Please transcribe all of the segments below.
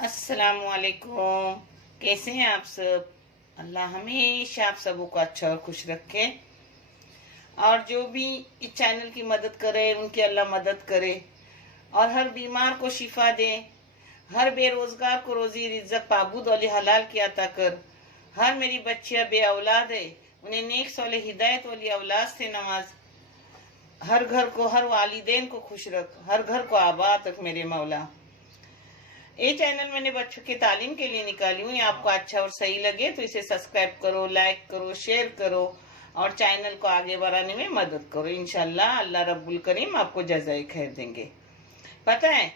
अस्सलामुअलैकुम। कैसे हैं आप सब? अल्लाह हमेशा आप सबों को अच्छा और खुश रखे। और जो भी इस चैनल की मदद करे उनकी अल्लाह मदद करे और हर बीमार को शिफा दे, हर बेरोजगार को रोजी रिज्जक पाबूद वाली हलाल की अता कर। हर मेरी बच्चियां बे औलाद है, उन्हें नेक सौले हिदायत वाली औलाद से नवाज। हर घर को, हर वालिदैन को खुश रख, हर घर को आबाद रख मेरे मौला। ये चैनल मैंने बच्चों की तालीम के लिए निकाली हूँ। ये आपको अच्छा और सही लगे तो इसे सब्सक्राइब करो, लाइक करो, शेयर करो और चैनल को आगे बढ़ाने में मदद करो। इंशाल्लाह अल्लाह रब्बुल करीम आपको जज़ाए खैर देंगे। पता है,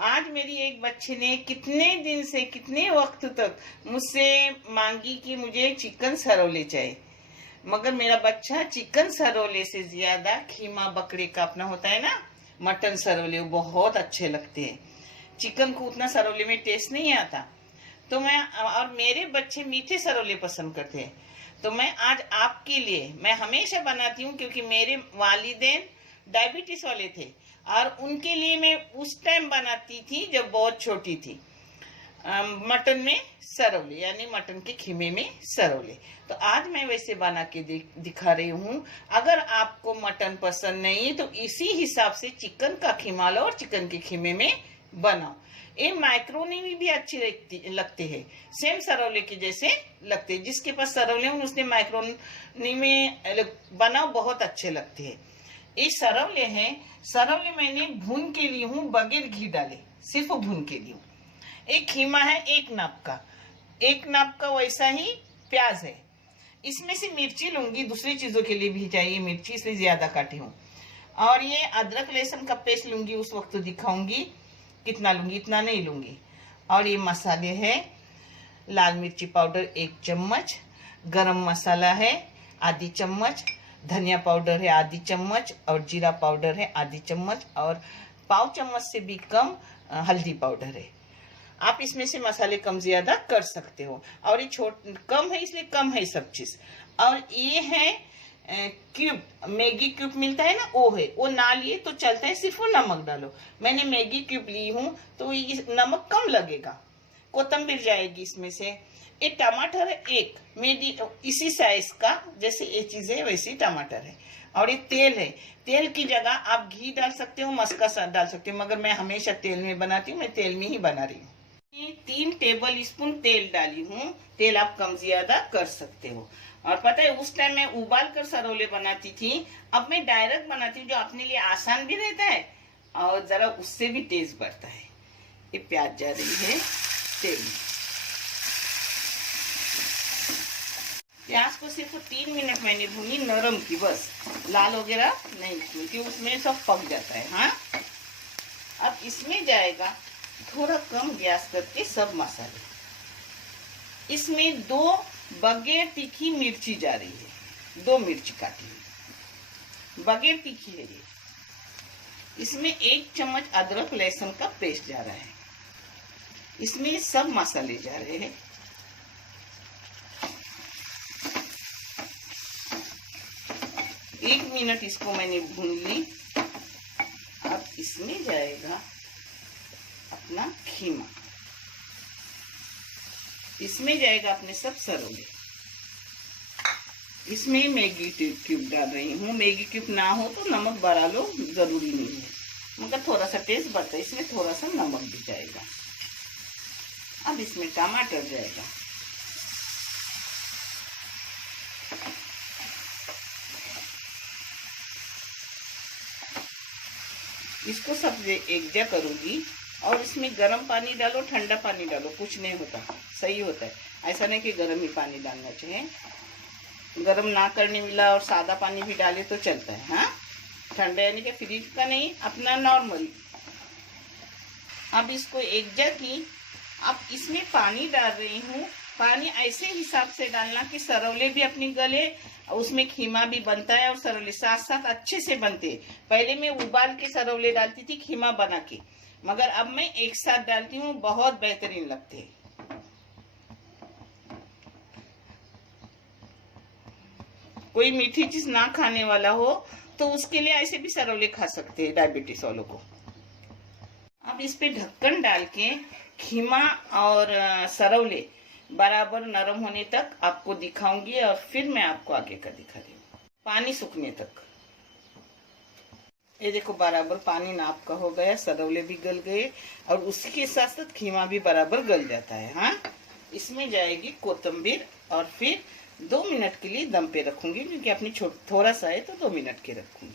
आज मेरी एक बच्ची ने कितने दिन से, कितने वक्त तक मुझसे मांगी कि मुझे चिकन सरोले चाहिए, मगर मेरा बच्चा चिकन सरोले से ज्यादा खीमा बकरे का अपना होता है ना, मटन सरोले, वो बहुत अच्छे लगते हैं। चिकन को उतना सरोले में टेस्ट नहीं आता। तो मैं, और मेरे बच्चे मीठे सरोले पसंद करते हैं, तो मैं आज आपके लिए, मैं हमेशा बनाती हूँ क्योंकि मेरे वालिदैन डायबिटीज वाले थे और उनके लिए मैं उस टाइम बनाती थी जब बहुत छोटी थी। मटन में सरोले यानी मटन के खीमे में सरोले। तो आज मैं वैसे बना के दिखा रही हूँ। अगर आपको मटन पसंद नहीं तो इसी हिसाब से चिकन का खीमा लो और चिकन के खीमे में बनाओ। ये माइक्रोनी में भी अच्छी लगते हैं, सेम सरोले के जैसे लगते हैं। जिसके पास सरोले हो उसने माइक्रोनी में बनाओ, बहुत अच्छे लगते हैं। ये सरोले हैं, सरोले मैंने भून के लिए हूँ, बगैर घी डाले, सिर्फ भून के लिए हूँ। एक खीमा है एक नाप का वैसा ही प्याज है। इसमें से मिर्ची लूंगी, दूसरी चीजों के लिए भी चाहिए मिर्ची, इसलिए ज्यादा काटी हूँ। और ये अदरक लहसुन का पेस्ट लूंगी, उस वक्त तो दिखाऊंगी कितना लूंगी, इतना नहीं लूंगी। और ये मसाले है, लाल मिर्ची पाउडर 1 चम्मच, गरम मसाला है आधी चम्मच, धनिया पाउडर है आधी चम्मच और जीरा पाउडर है आधी चम्मच और पाव चम्मच से भी कम हल्दी पाउडर है। आप इसमें से मसाले कम ज्यादा कर सकते हो। और ये कम है इसलिए कम है सब चीज। और ये है क्यूब, मैगी क्यूब मिलता है ना, वो है। वो ना लिए तो चलता है, सिर्फ नमक डालो। मैंने मैगी क्यूब ली हूँ तो नमक कम लगेगा। कोतंबीर जाएगी इसमें से। ये टमाटर है एक मेरी, इसी साइज का, जैसे ये चीज है वैसे टमाटर है। और ये तेल है, तेल की जगह आप घी डाल सकते हो, मस्का डाल सकते हो, मगर मैं हमेशा तेल में बनाती हूँ, मैं तेल में ही बना रही हूँ। 3 टेबल स्पून तेल डाली हूँ। तेल आप कम ज्यादा कर सकते हो। और पता है, उस टाइम मैं उबाल कर सरोले बनाती थी, अब मैं डायरेक्ट बनाती हूँ, जो अपने लिए आसान भी रहता है और जरा उससे भी टेस्ट बढ़ता है। ये प्याज जा रही है तेल में। प्याज को सिर्फ 3 मिनट मैंने भूनी, नरम की, बस लाल वगैरह नहीं, क्योंकि उसमें सब पक जाता है। हाँ, अब इसमें जाएगा थोड़ा कम गैस करके सब मसाले। इसमें 2 बगैर तीखी मिर्ची जा रही है, 2 मिर्ची काटी हुई, बगैर तीखी है ये। इसमें 1 चम्मच अदरक लहसुन का पेस्ट जा रहा है। इसमें सब मसाले जा रहे हैं। एक मिनट इसको मैंने भून ली। अब इसमें जाएगा अपना खीमा, इसमें जाएगा अपने सब सरोले। इसमें मैगी क्यूब डाल रही हूँ। मैगी क्यूब ना हो तो नमक बढ़ा लो, जरूरी नहीं है, मगर थोड़ा सा टेस्ट बढ़ता है, इसमें थोड़ा सा नमक भी जाएगा। अब इसमें टमाटर जाएगा। इसको सब एक जगह करूंगी और इसमें गर्म पानी डालो, ठंडा पानी डालो, कुछ नहीं होता, सही होता है। ऐसा नहीं कि गर्म ही पानी डालना चाहिए, गर्म ना करने मिला और सादा पानी भी डाले तो चलता है। हाँ, ठंडा यानी कि फ्रिज का नहीं, अपना नॉर्मल। अब इसको एक जगह ही, अब इसमें पानी डाल रही हूँ। पानी ऐसे हिसाब से डालना कि सरोले भी अपनी गले, उसमें खीमा भी बनता है और सरोले साथ साथ अच्छे से बनते। पहले मैं उबाल के सरोले डालती थी खीमा बना के, मगर अब मैं एक साथ डालती हूँ, बहुत बेहतरीन लगते हैं। कोई मीठी चीज ना खाने वाला हो तो उसके लिए ऐसे भी सरोले खा सकते हैं, डायबिटीज वालों को। अब इस पे ढक्कन डाल के खीमा और सरौले बराबर नरम होने तक आपको दिखाऊंगी और फिर मैं आपको आगे का दिखा रही हूँ, पानी सूखने तक। ये देखो बराबर पानी नाप का हो गया, सरौले भी गल गए और उसी के साथ साथ खीमा भी बराबर गल जाता है। हाँ, इसमें जाएगी कोतंबीर और फिर 2 मिनट के लिए दम पे रखूंगी, क्योंकि अपनी थोड़ा सा है तो 2 मिनट के रखूंगी।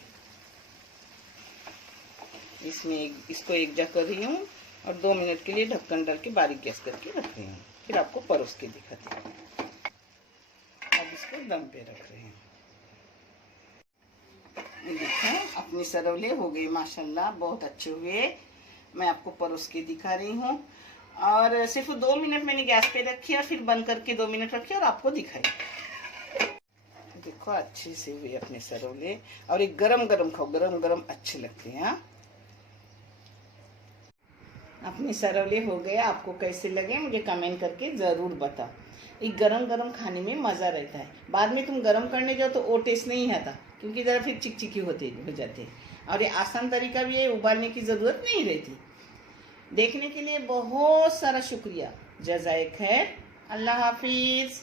इसमें इसको एक जगह कर रही हूँ और 2 मिनट के लिए ढक्कन डाल के बारीक गैस करके रख रही हूँ। फिर आपको परोस के दिखाती हूँ। अब इसको दम पे रख रहे हैं। देखो अपनी सरौले हो गई माशाल्लाह, बहुत अच्छे हुए। मैं आपको परोस के दिखा रही हूँ और सिर्फ 2 मिनट मैंने गैस पे रखी और फिर बंद करके 2 मिनट रखी और आपको दिखाई। देखो अच्छे से हुए अपने सरौले, और एक गरम गरम खाओ, गरम गरम अच्छे लगते हैं। हाँ, अपने सरौले हो गए, आपको कैसे लगे मुझे कमेंट करके ज़रूर बताओ। एक गरम गरम खाने में मज़ा रहता है, बाद में तुम गरम करने जाओ तो वो टेस्ट नहीं आता, क्योंकि ज़रा फिर चिकचिकी हो जाते हैं। और ये आसान तरीका भी है, उबालने की ज़रूरत नहीं रहती। देखने के लिए बहुत सारा शुक्रिया, जज़ाए खैर, अल्लाह हाफिज़।